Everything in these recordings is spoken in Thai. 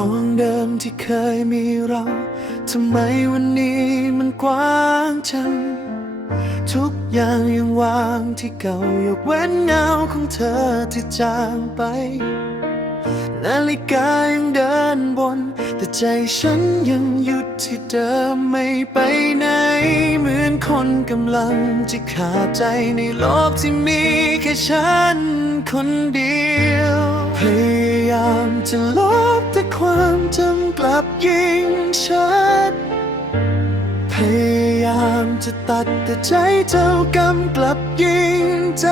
ของเดิมที่เคยมีเราทำไมวันนี้มันกว้างจัง ทุกอย่างยังวางที่เก่ายกเว้นเงาของเธอที่จางไป นาฬิกายังเดินบน แต่ใจฉันยังหยุดที่เดิมไม่ไปไหน เหมือนคนกำลังจะขาดใจในโลกที่มีแค่ฉันคนเดียว พยายามจะลบ ความจำกลับยิ่งชัด พยายามจะตัดแต่ใจเจ้ากรรมกลับยิ่งจ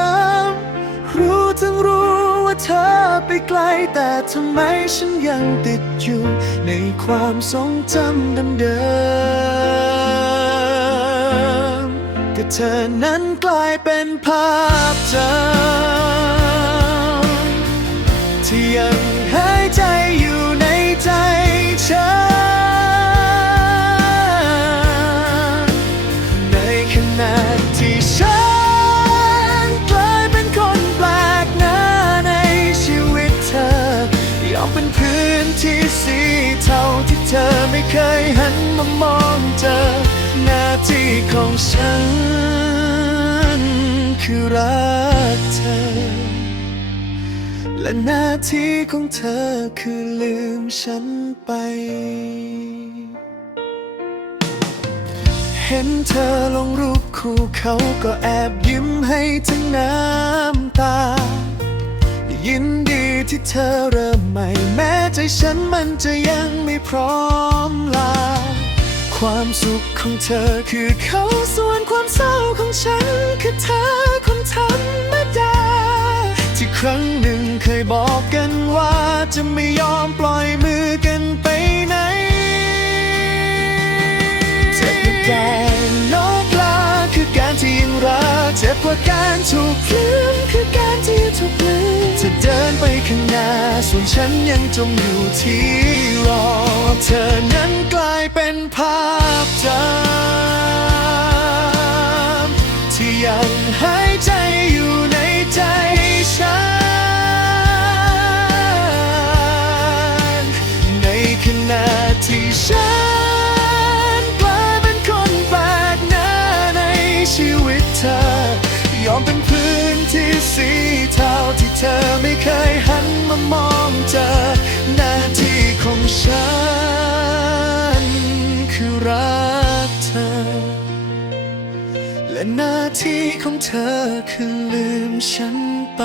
ำรู้ทั้งรู้ว่าเธอไปไกลแต่ทำไมฉันยังติดอยู่ ในความทรงจำเดิมๆก็เธอนั้นกลายเป็นภาพจำที่ยัง ขณะที่ฉันกลายเป็นคนแปลกหน้าในชีวิตเธอยอมเป็นพื้นที่สีเทาที่เธอไม่เคยหันมามองเจอหน้าที่ของฉัน คือรักเธอ และหน้าที่ของเธอคือลืมฉันไป เห็นเธอลงรูปคู่เขาก็แอบยิ้มให้ทั้งน้ำตา ยินดีที่เธอเริ่มใหม่ แม้ใจฉันมันจะยังไม่พร้อมลา ความสุขของเธอคือเขาส่วนความเศร้าของฉัน คือเธอคนธรรมดา ที่ครั้งหนึ่งเคยบอกกันว่าจะไม่ยอมปล่อยมือ เจ็บกว่าการถูกลืมคือการที่ถูกลืมจะเดินไปข้างหน้า ส่วนฉันยังจมอยู่ที่รอเธอ สีเทาที่เธอไม่เคยหันมามองเจอหน้าที่ของฉัน คือรักเธอ และหน้าที่ของเธอคือลืมฉันไป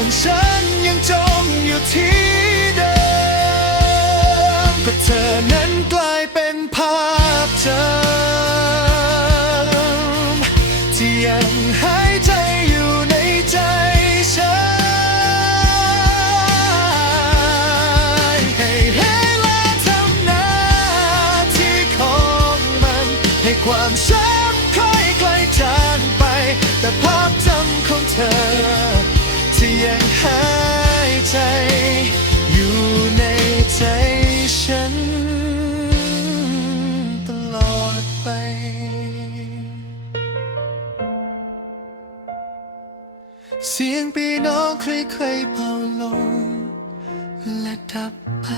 วนฉันยังจมอยู่ที่เดิมเพราะเธอนั้นกลายเป็นภาพจำที่ยังหายใจอยู่ในใจฉัน ให้ให้และทำหน้าที่ของมัน ให้ความช้ำค่อยไกลจางไป แต่ภาพจำของเธอ ที่ยังหายใจ อยู่ในใจฉัน ตลอดไป เสียงปีน้องค่อยๆเบาลง และดับไป